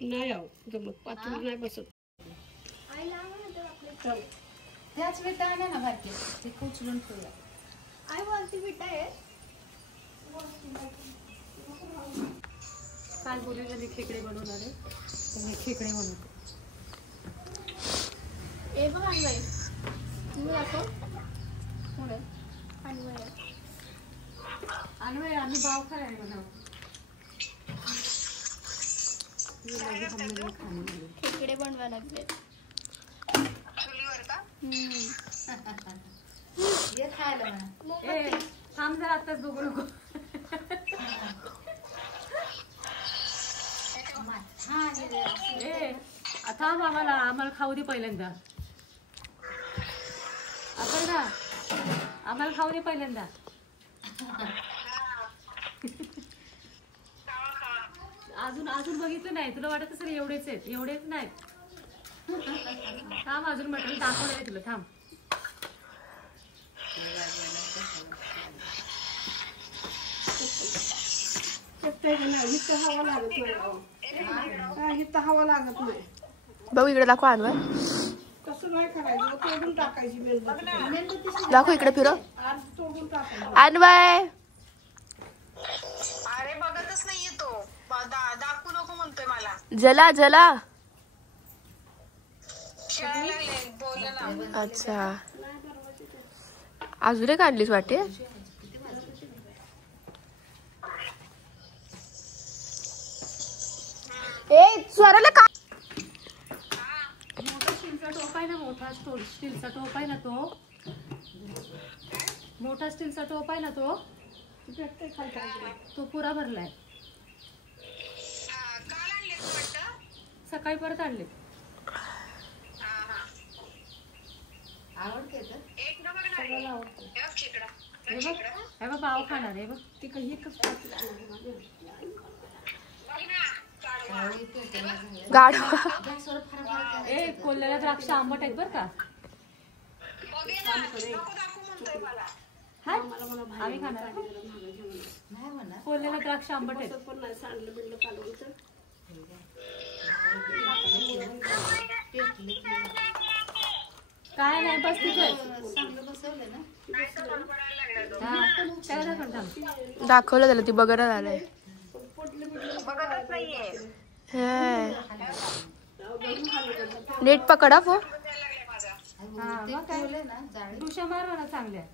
नाही आहो जमत पातळ नाही बसत. त्याच विटा आहे ना बाकी ते उचलून ठेवूया. आई वरती विटा आहे. काल बोललेलं मी खेकडे बनवणार आहे तर मी खेकडे बनवतो. ए बघ आणवाई तुम्ही दाखव पुढे आणवाई आणि आम्ही भाव खायला बनव खेकडे बनवायला लागले. ये खायला म्हणा. ए थांब जरा आत्ताच बघू नको. ए थांब आम्हाला खाऊ दे पहिल्यांदा. आपण ना आम्हाला खाऊ दे पहिल्यांदा. अजून बघितलं नाही तुला वाटत असेल एवढेच आहेत. एवढेच नाहीत. थांब अजून मटण दाखवलंय तुला. थांब हवा लागत नाही. बघू इकडे दाखव आणवाय. कसं नाही करायचं तोडून टाकायची मेणबत्ती. दाखव इकडे फिरव आज तोडून टाकायची आणवाय. अरे बघतच नाहीये तो. दाखवू नको म्हणतोय मला. जला जला. बोल ना. अच्छा अजून एक आणलीच वाटे. ए स्वराला का मोठा स्टीलचा टोप आहे ना. मोठा स्टीलचा टोप आहे ना तो. मोठा स्टीलचा टोप आहे ना तो पुरा भरलाय. सकाळी परत आणले. आवडते तर एक नंबर सगळ्याला आवडतं. हे बघ भाव खाणार आहे बघ. ती काही एकच गाढवा. ए कोल्ह्याला द्राक्ष आंबट आहेत बर का. आम्ही खाणार कोल्ह्याला द्राक्ष आंबट आहेत. पण नाही सांडलं बिडलं कालवून तर काय नाही बस तिथे बसवलं ना. दाखवलं त्याला ती बघायला झालंय. बघतच नाहीये. नीट पकडा फो. दुशा मार ना चांगल्या.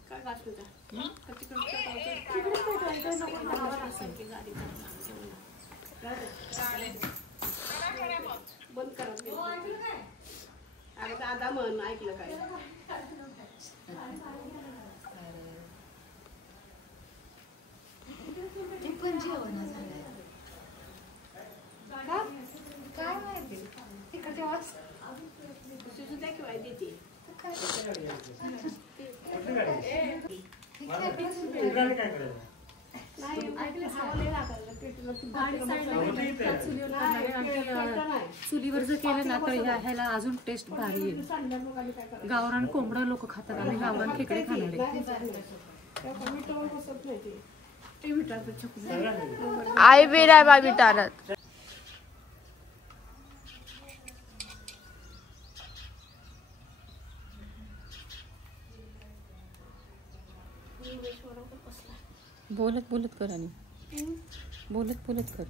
बंद करा. अरे दादा म्हण ऐकलं काय. ते पण जेवण झालंय. काय माहिती तिकडे सुद्धा किंवा देते. चुलीवरचं केलं ना तर ह्याला अजून टेस्ट भारी आहे. गावरान कोंबडा लोक खातात. आम्ही गावरान खेकडे खाणार आई बेरा बाबी तारत. बोलत बोलत कर आणि बोलत बोलत कर.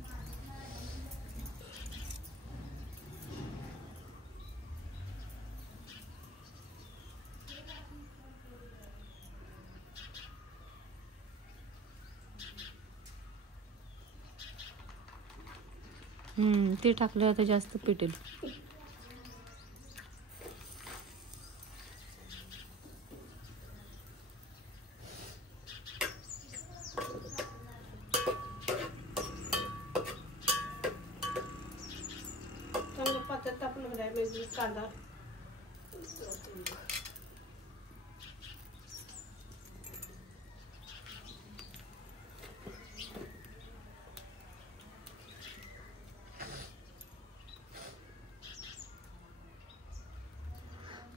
ते टाकलं आता जास्त पेटेल. कांदा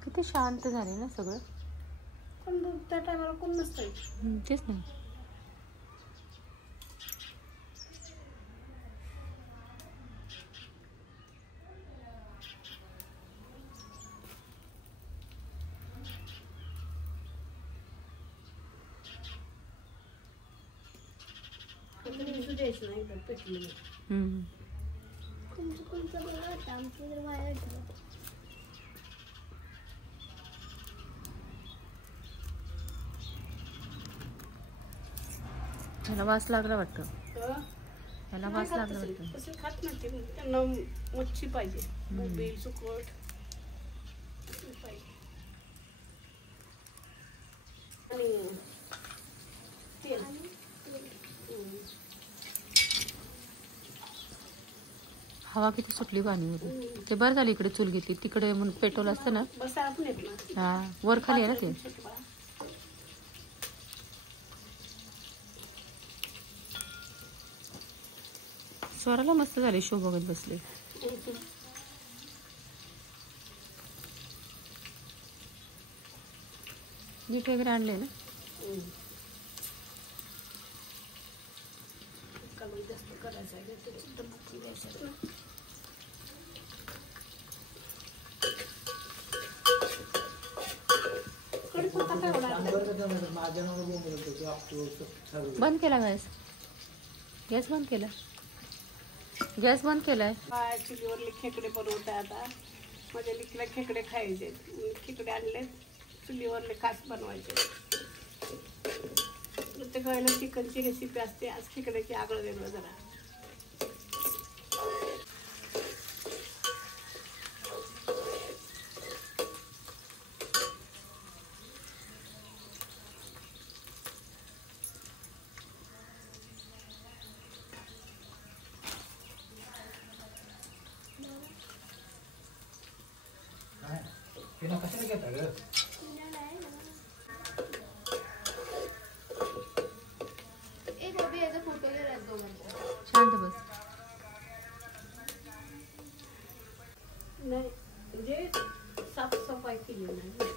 किती शांत झाले ना सगळं. पण त्या टायमाला कोण नसतं. तेच नाही. द्यायचं नाही एकदम पेटलेलं. हम्म. ह्याला वास लागला वाटतं. हं? ह्याला नाही वास खात लागला तसे. वाटतं. तसे खात नाही ते. त्यांना मच्छी पाहिजे, मोबील सुकट असं पाहिजे. आणि तेल. हवा किती सुटली पाणीवर. ते बरं झालं इकडे चूल घेतली. तिकडे म्हणून पेट्रोल असतं ना. बस आपण येत ना. हा वर खाली आहे ना ते. स्वराला मस्त झाले, शो बघत बसले. मीठ वगैरे आणले ना. कमी जास्त करायचं आहे ते सुद्धा बुकी द्यायचं ना. कडीपत्ता काय होणार? बंद केला गॅस. गॅस बंद केला. गॅस बंद केलाय. काय चुलीवरले खेकडे बनवत आहे आता. माझ्या लिकीला खेकडे खायचे. खेकडे आणले, चुलीवरले खास बनवायचे. प्रत्येक वेळेला चिकनची रेसिपी असते. आज खेकड्याची आगळं वेगळं जरा. कशाला घेता ग? शांत बस. नाही म्हणजे साफसफाई केली नाही.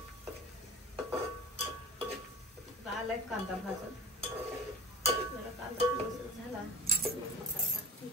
आलाय कांदा भाजत. जरा कांदा थोडासा झाला मसाला टाकते.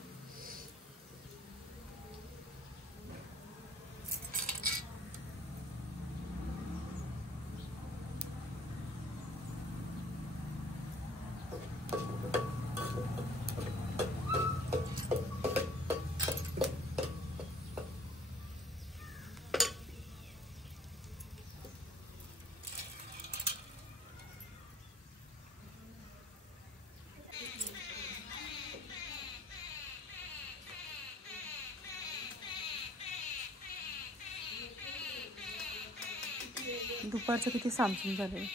दुपारचं किती सामसूम झालंय.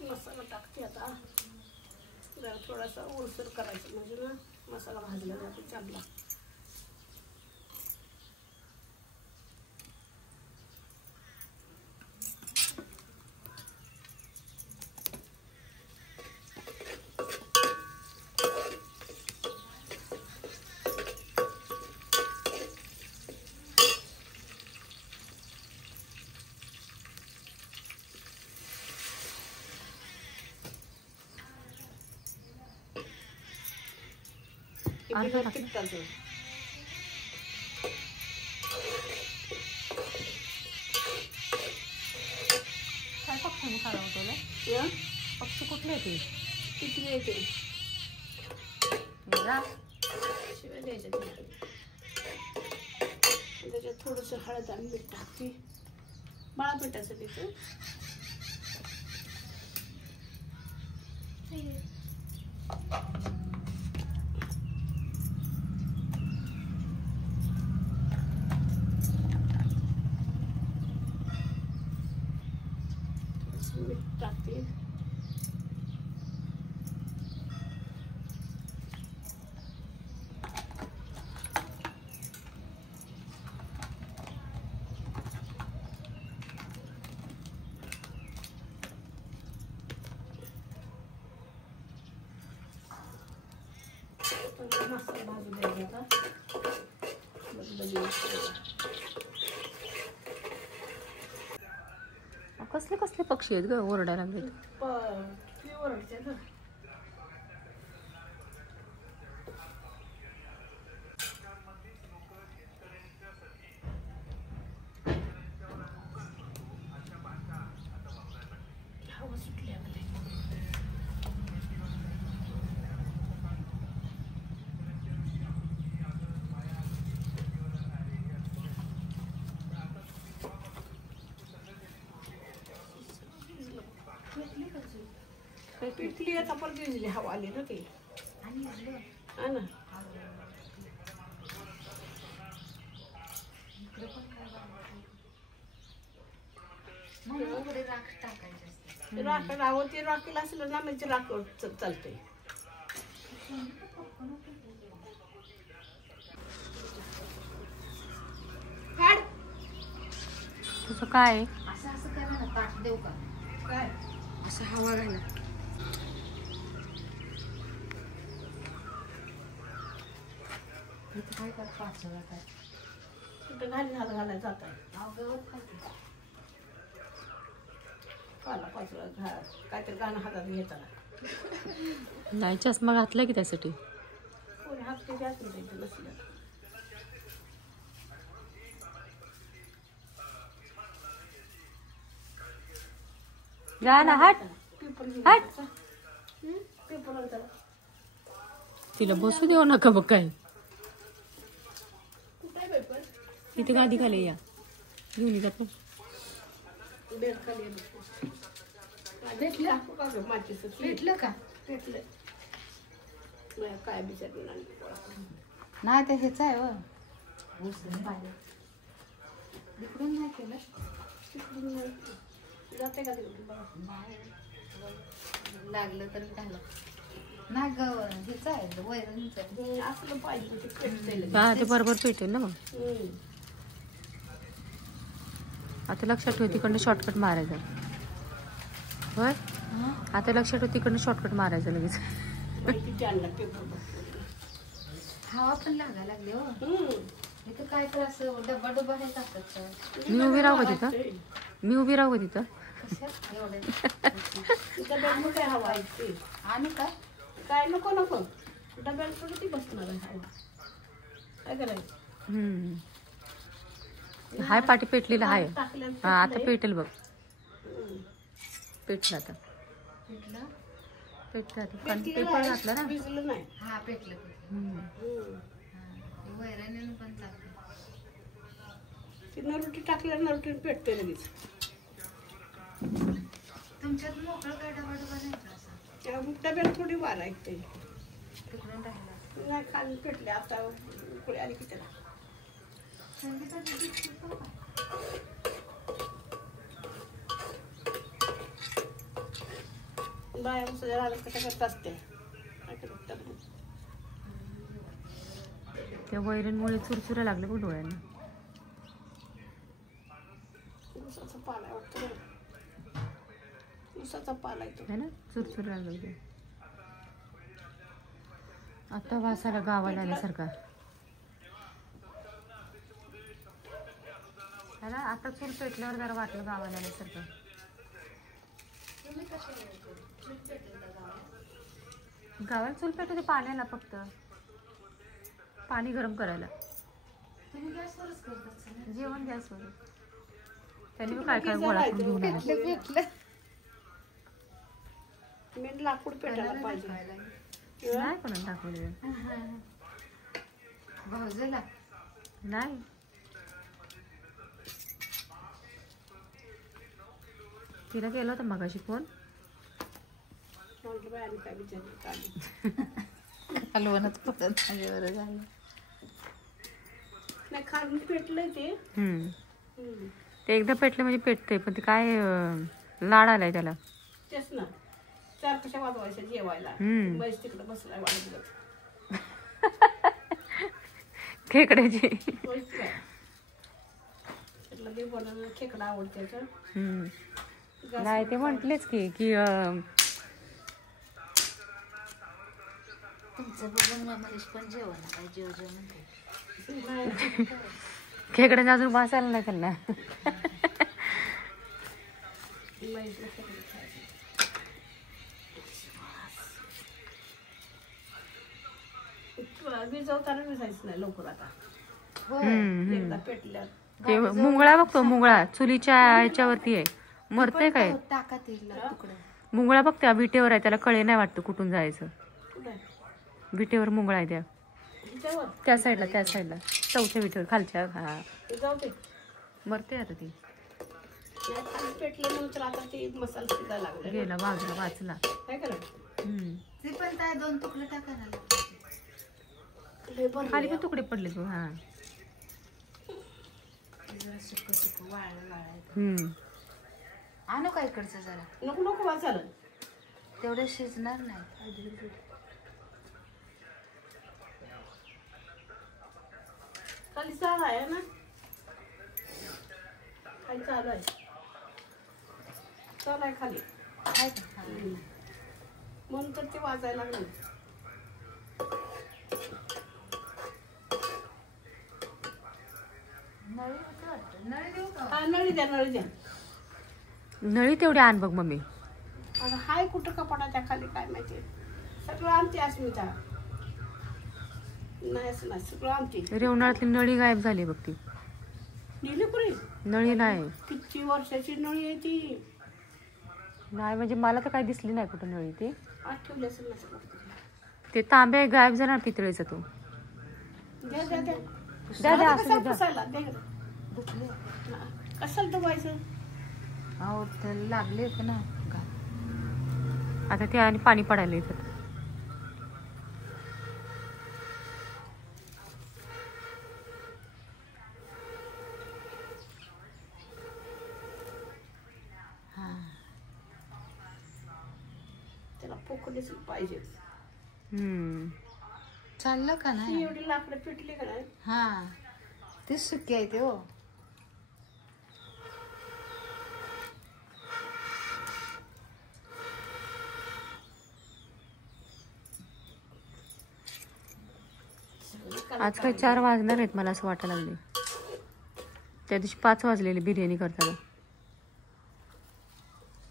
मसाला टाकते आता. जरा थोडासा ओलसर करायचं म्हणजे ना मसाला भाजला जातो चांगला. अर्धा टाक. तिखटाचं. काय पक्षाने खाला होतं? या पक्षी कुठले येते? किती येते जा. शिवाय द्यायच्या तिला. त्याच्यात थोडंसं हळद आणि मीठ टाकते बाळापिठासाठी. ते मीठ टाकते. मसाला भाजून द्यायचा आता. कसले कसले पक्षी आहेत ग ओरडायला लागले. ओरडते ना. पिठली आता पण भिजली हवा आली ना ती हा ना राख रावती राखीला असलं ना म्हणजे राख चालते तुझं काय आहे? असं करा ना, ताट देऊ का? काय असं हवा घाला. इथं काय कर पाचवा काय? कुठं घालायला जात आहे नाव गवत खाते. पाला पाचला काहीतरी गाणं हातात घेताना नाही चष्मा घातला की त्यासाठी. कोणी हात ते जास्त नसलं जा ना हट पेपर हट. पेपर तिला बसू देऊ नका बघ काय. कुठे आहे पेपर इथे गादी खाली या घेऊन जात बेड खाली भेटलं माचीस भेटलं का? भेटलं काय बिचार नाही ते हेच आहे हो. इकडून नाही केलं. जाते का तिकडे लागलं तर घाला. नाही गव हेच आहे वैरणीच आहे. असलं पाहिजे ते पेटते हा ते बरोबर पेटेल ना मग. आता लक्षात ठेव तिकडनं शॉर्टकट मारायचा. होय आता लक्षात ठेव तिकडनं शॉर्टकट मारायचं लगेच. माहिती आणला पेपर हवा पण लागायला लागली हो. इथं काय तर असं डब्बा डब्बा हे टाकतात. मी उभी राहू का तिथं? मी उभी राहू का तिथं? कशात एवढे तिथं बेड काय हवा आहे ते आणि काय काय नको नको डब्याला थोडी ती बसणार आहे हवा काय करायचं हाय पाठी पेटलेला आहे. टाकल्या हा आता पेटेल बघ. पेटलं आता पेटलं. पेटलं आता कारण पेपर घातलं ना. भिजलं नाही हा पेटलं पेटलं. वैरणीनं पण चालतं. ती नरुटी टाकल्या नरुटी पेटते लगेच तुमच्यात मोकळं काय डबा डबा नाही का असं? त्या डब्याला थोडी वार ऐकते तिकडून राहिला. नाही खाली पेटले आता उकळी आली की त्याला संगीताचं दूध पितो का? बाया सगळ्या राहत कशा करत असते त्या वैरणमुळे चुरचुरा लागले बघ डोळ्यांना. उसाचा पाला वाटतो उसाचा पाला येतो है ना चुरचुरा लागले. आता वासाला गावाला आल्यासारखा है ना. आता चूल पेटल्यावर जरा वाटलं गावाला आल्यासारखं. गावाला चूल पेटवते पाण्याला फक्त पाणी गरम करायला. तुम्ही गॅसवरच करतात सगळं? जेवण गॅसवर. त्यांनी बी काय काय गोळा करून घेऊन आला. भेटलं. मी लाकूड पेटायला पाहिजे नाही कोणाला दाखवलेलं भाऊजला नाही. तिला केलं होतं मगाशी फोन. म्हटलं बाय आणि काय विचारलं हलवणच पडत माझ्यावर झालं. नाही खाली पेटलंय ते ते एकदा पेटले म्हणजे पेटते पण ते काय लाड आलाय त्याला. तेच ना चार कशा वाजवायच्या जेवायला मैस तिकडे बसलाय वाढत खेकड्याची. खेकडा आवडते नाही ते म्हटलेच की तुमचं बघून मनीष पण जेवण काय जेव जेव म्हणते. खेकड्याचा अजून वास आला नाही त्यांना. विजवताना विजायचं नाही लवकर आता एकदा पेटल्या ते मुंगळा बघतो मुंगळा चुलीच्या ह्याच्यावरती आहे. मरते काय टाकात येईल तुकडं. मुंगळा बघ त्या विटेवर आहे त्याला कळे नाही वाटतं कुठून जायचं. विटेवर मुंगळा आहे त्या साईडला चौथ्या विटेवर खालच्या. हा जाऊ दे मरते आता ती. नाही खाली पेटलं नंतर आता ते मसाला शिजायला लागला गेला बाजूला वाचला. काय करा ते पण काय 2 तुकडे टाकायला लागले. खाली पण तुकडे पडले तू. हा जरा सुकं सुकं वाळायचं. आणू का इकडचं जरा? नको नको वाचायला तेवढं शिजणार नाही. खाली चालू आहे ना खाली चालू आहे चालू आहे खाली काय का? म्हणून तर ते वाजायला लागले. नळी होती वाटतं. नळी देऊ का? हा नळी द्या नळी द्या. नळी तेवढी आण बघ मम्मी. आता हाय कुठं कपाटाच्या खाली काय माहिती सगळं आमची अस्मिता नाही असं नाही सगळं आमची. रेवणातली नळी गायब झाली बघ ती. नेली पुरी नळी नाही. किती वर्षाची नळी आहे ती. नाही म्हणजे मला तर काही दिसली नाही कुठं नळी ती. आठवली असेल नसेल. ते तांबे गायब झाला पितळेचा तो. द्या द्या द्या द्या द्या असं कशाला द्या. पुसायला? द्या इकडं. धुतले. हा. कशाला डुबायचं अहो तर लागले होते ना. आता ते आणि पाणी पडायला येतात. त्याला पोकळीच पाहिजे. चाललं का ती नाही? एवढी लाकडं पिटली का नाही हा ते सुकी आहे ते. हो आज काही 4 वाजणार आहेत मला असं वाटायला लागले. त्या दिवशी 5 वाजलेले बिर्याणी करताना.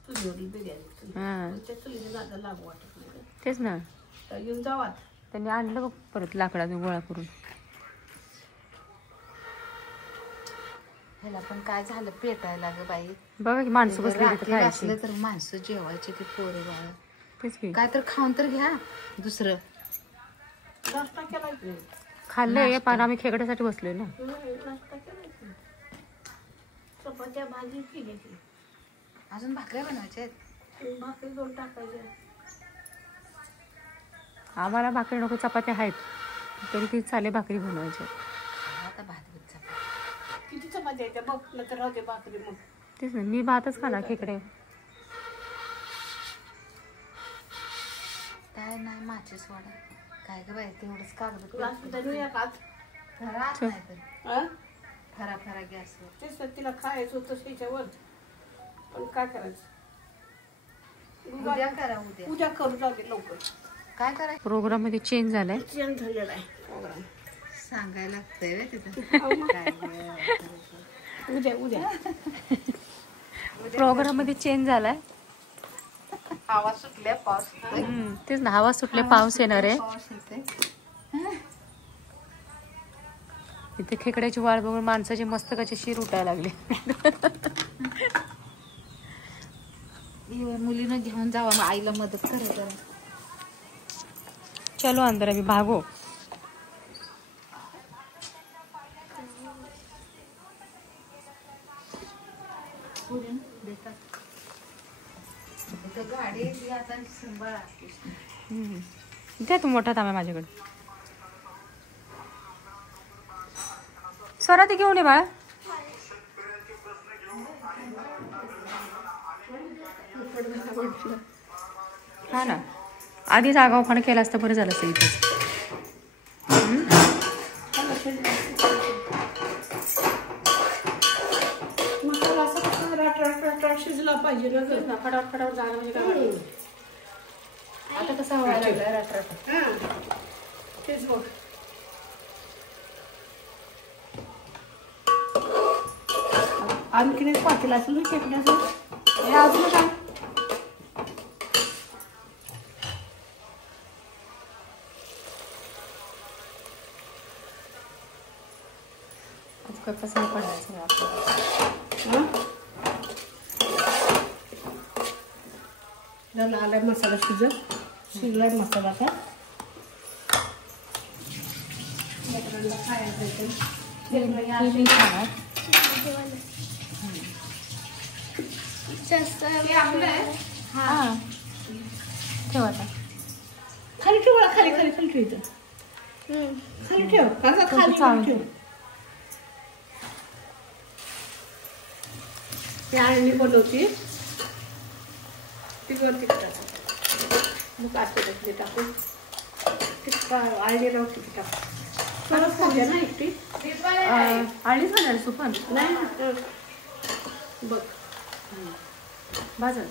चुलीवरली बिर्याणी हा त्या चुलीच्या नादाला लागू वाटत नाही. तेच ना. तर येऊन जावात त्यांनी आणलं बघ परत लाकडाचा गोळा करून. ह्याला पण काय झालं पेटायला ग बाई. बघा की माणसं बसली तिथं रात्री खायची. असलं तर माणसं जेवायची ती पोरं बाळा. तेच की. काय तर खाऊन तर घ्या दुसरं. नाश्ता केला की खाल्लंय पण आम्ही खेकड्यासाठी बसलोय ना. नाश्ता केला की चपात्या भाजी केली की अजून भाकऱ्या बनवायच्या आहेत. भाकरी 2 टाकायच्या. आम्हाला भाकरी नको चपात्या आहेत तरी ती चाले भाकरी बनवायच्या. आता भात बीत चपाती. किती चपात्या आहेत त्या बघ नंतर राहते भाकरी मग. तेच ना मी भातच खाणार खेकडे. काय नाही माचीस वाडा काय ग बाई तेवढंच कागद तुला सुद्धा नेऊया का आज? राहत नाही तर हा? फरा फरा गॅसवर. तेच तर तिला खायचं होतं त्याच्यावर पण काय करायचं. उद्या करा उद्या. उद्या करू जाऊ दे लवकर. काय करायचं प्रोग्राम मध्ये चेंज झालाय. चेंज झालेला आहे प्रोग्राम. सांगायला लागतंय व्हय तिथं. काय गं. उद्या उद्या प्रोग्राम मध्ये चेंज झालाय. हवा सुटल्या पाऊस येतोय. तेच ना हवा सुटले पाऊस येणार आहे. पाऊस येतोय. इथे खेकड्याची वाळ बघून माणसाचे मस्तकाचे शिर उठायला लागले. मुलीनं घेऊन जावा मग आईला मदत करा जरा. चलो अंदर अभी भागो. गाडी येते आता सांभाळा. द्या तू मोठा तांबा माझ्याकडे. स्वरा ते घेऊन ये बाळा. हा ना आधीच आगाऊपणा केला असतं बरं झालं असतं इथेच. मसाला असा कसा रट शिजला पाहिजे ना गं. फटाफट फटाफट झालं म्हणजे काय. आता कसं व्हायला लागलं रट. हा तेच बघ. आणखीन एक पातेलं असेल ना खेकड्याचं. हे अजून काय कसं पडायचं आपल्याला. झाला आलाय मसाला शिजलाय मसाला आता. लेकरांना खायला जास्त हे आपलं आहे. हा ठेव आता. खाली ठेव बाळा, खाली खाली खाली ठेव इथं. खाली ठेव खाली खाली ठेव. हे आळणी बनवते ती वरती टाकू. मग असते टाकून आळणी राहते ती टाकू. थोडंच खाऊया ना एकटी. आळीच होणार सुपन नाही बघ भाजल.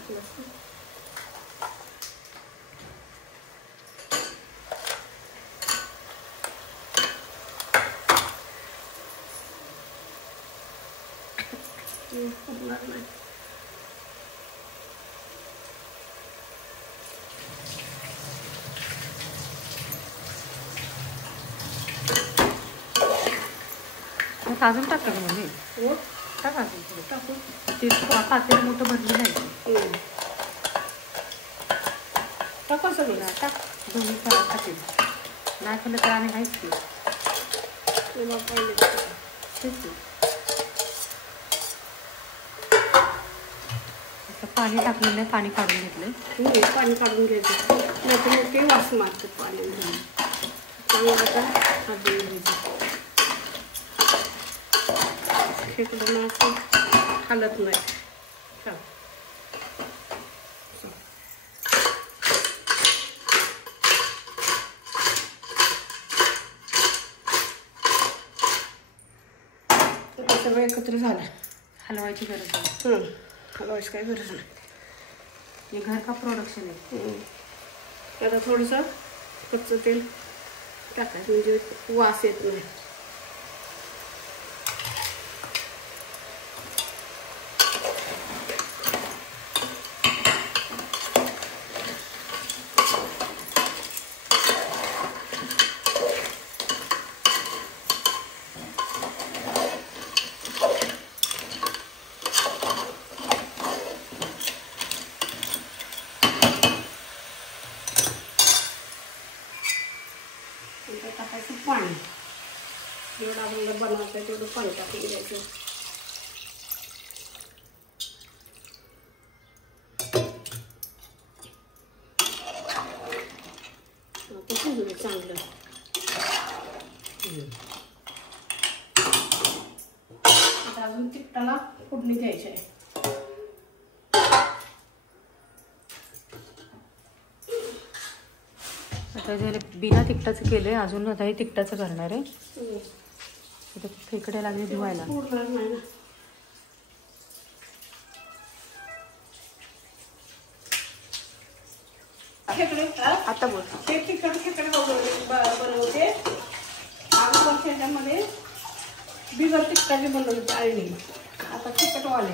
फुगणार नाही. अजून टाका का मम्मी? हो टाका अजून थोडं. टाकू. ते पातेलं मोठं भरलं नाही. टाका सगळं. टाक दोन्ही खातील. नाही खाल्लं तर आम्ही आहेच की. तेव्हा पहिले तेच की. असं पाणी टाकलेलं नाही, पाणी काढून घेतलंय. पाणी काढून घ्यायचं. नाही तर मग ते वास मारतं पाणी. चांगलं आता हातून घ्यायचं. खेकडं असं हालत नाही. सगळं एकत्र झालं. हलवायची गरज नाही. हलवायची काही गरज नाही. हे घर का प्रोडक्शन आहे. आता थोडंसं कच्चं तेल टाकायचं म्हणजे वास येत नाही. टाकायचं पाणी. जेवढं आपल्याला बनवायचं आहे तेवढं पाणी टाकून द्यायचं. शिजू चांगलं. आता अजून तिखटाला फोडणी द्यायची आहे. आता जर बिना तिखटाचं केलंय, अजून आता हे तिखटाचं करणार आहे. खेकडे लागले धुवायला. पुरणार नाही ना. खेकडे आता बोल. ते तिखट खेकडे बनवते. अगोदर त्याच्यामध्ये बिगर तिखटाचे बनवते आळणी. आता तिखटवाले.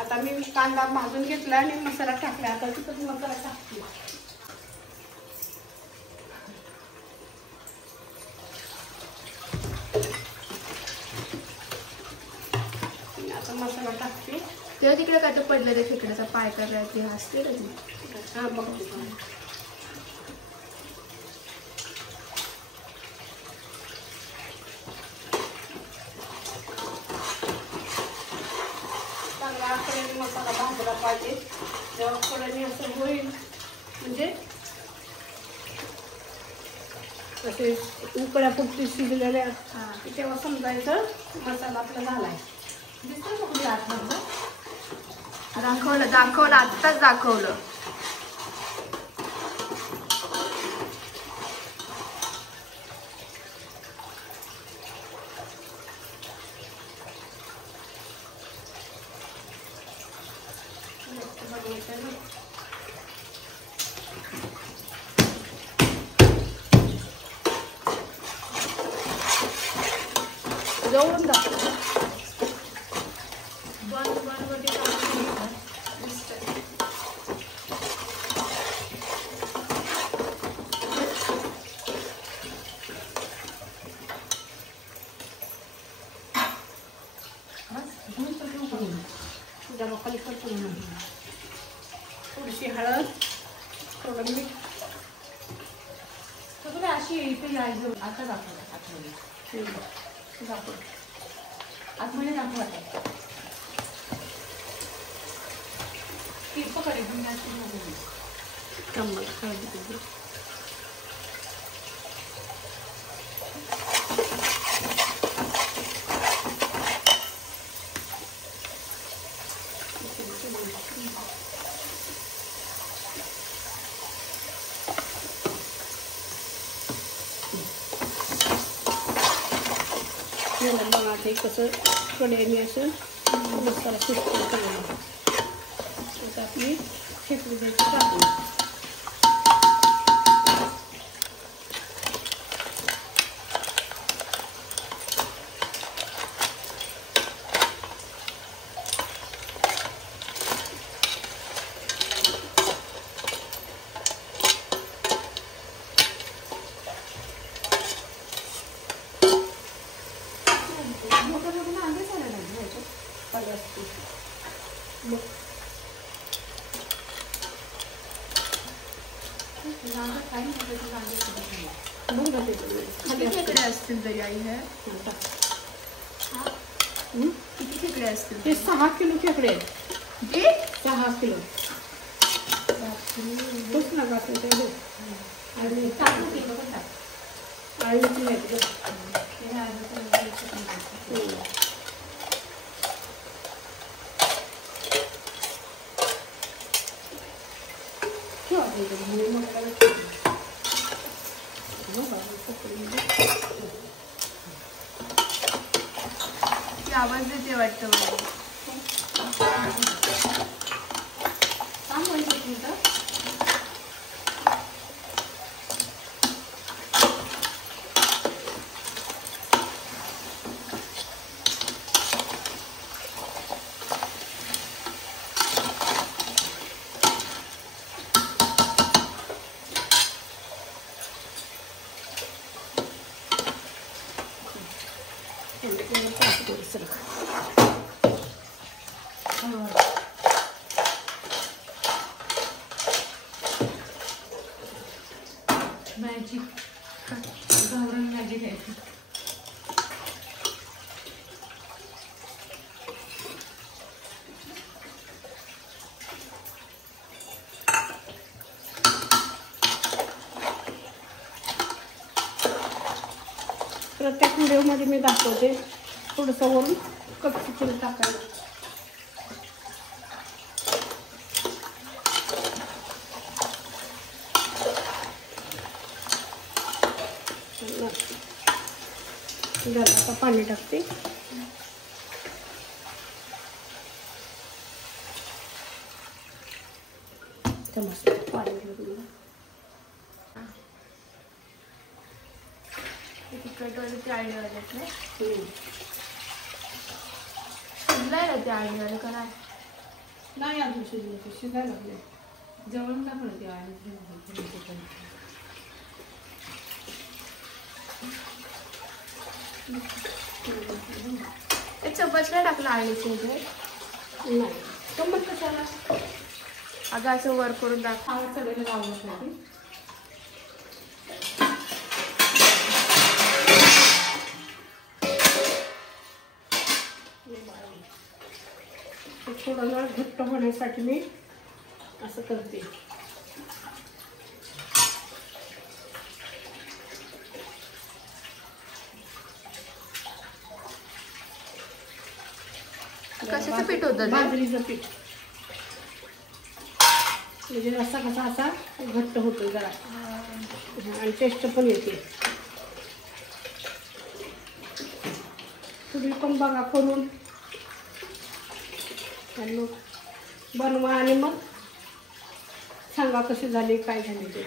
आता मी कांदा भाजून घेतला आणि मसाला टाकला. आता तिखट मसाला टाकते. आता मसाला टाकते. तेव्हा तिकडे काय तर पडलं ते खेकड्याचा पाय करायचे असते का ती. हा बघते. चांगला कडेने मसाला भाजला पाहिजे. जेव्हा कडेने असं होईल म्हणजे असे उकड्या फुकटी शिजलेल्या तेव्हा समजायचं मसाला आपला झालाय. दिसतं का कुठे आतमध्ये? दाखवलं आत्ताच दाखवलं. जवळून दाखव. खाली करतो थोडीशी हळद, थोडं मीठ. तुम्ही अशी इथे यायचं. आता दाखवलं आतमध्ये. दाखव. आतमध्ये दाखवा. ती पकड एकदम जास्त नको. चम्मच हळदी कुंकू. बघा ते कसं कढईने असं मसाला सुटतो केलेला. आता आपली शेपली द्यायची टाकून. किती खेकडे असतील तरी आई हे? किती खेकडे असतील? ते 6 किलो खेकडे आहेत. 6 किलो. खूप नका ते आणि आवाज देते वाटतं मला. मॅजिक गावरान मॅजिक आहे. प्रत्येक व्हिडिओमध्ये मी दाखवते थोडंसं वरून कच्ची चिली टाकायला. आता पाणी टाकते. पाणी तिखटवाले ते आळणीवाले आहेत ना? शिजलाय ना ते आळणीवाले का नाही? नाही अजून शिजले, शिजायला लागले. जवळून दाखवलं ते आणि ते चपात नाही टाकलं आळणीचे इथे? नाही चम्मच कशाला? अगं असं वर करून दाखव. खावं चढायला लावलं नाही. थोडा वेळ घट्ट होण्यासाठी मी असं करते. कशाचं पीठ होतं? बाजरीचं पीठ. म्हणजे रस्सा कसा असा घट्ट होतो जरा आणि टेस्ट पण येते. तुम्ही पण बघा करून बनवा आणि मग सांगा कशी झाली काय झाली ते.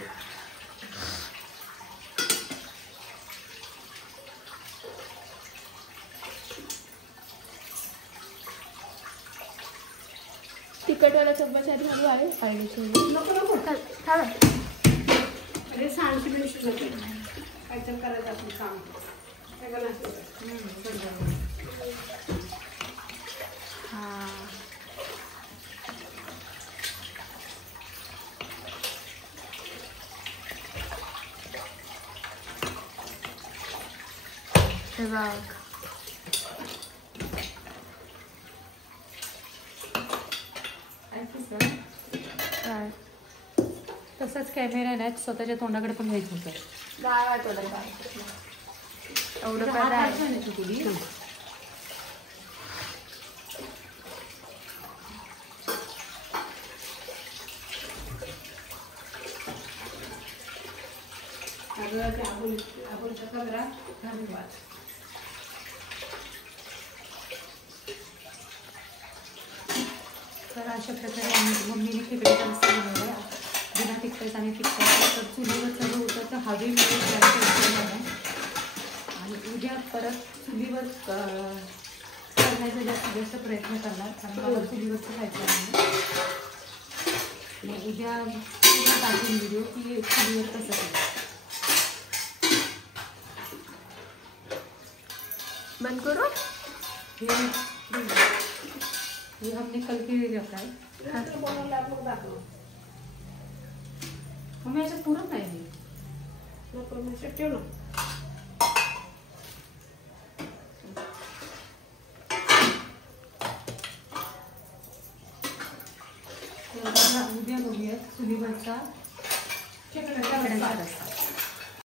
तिखटवाला चम्मच आधी घालू आहे आळणीचे. नको नको थांबा. अरे सांगते मी शिकवते काय तर करायचं आपण सांगतो. हां हे बघ. ऐकूच तसाच कॅमेरा नाही स्वतःच्या तोंडाकडे पण घ्यायचं होतं. डाळ आहे थोडं डाळ. एवढं काय डाळ. तर अशा प्रकारे आम्ही मम्मीने खेकड्याचा रस्सा बनवला आहे. बिना तिखटाचा आणि तिखटाचा. तर चुलीवर सगळं होतं तर हवेमध्ये आहे. आणि उद्या परत चुलीवर करण्याचा जास्तीत जास्त प्रयत्न करणार, कारण मला चुलीवरचं खायचं आहे. उद्या टाकून व्हिडिओ की चुलीवर कसं करायचं. बंद करू. ये हमने कल के रखा है. मम्मी याच्यात पुरत नाही. नको मी ठेव ना. उद्या बघूया चुलीवरचा खेकड्याचा रस्सा.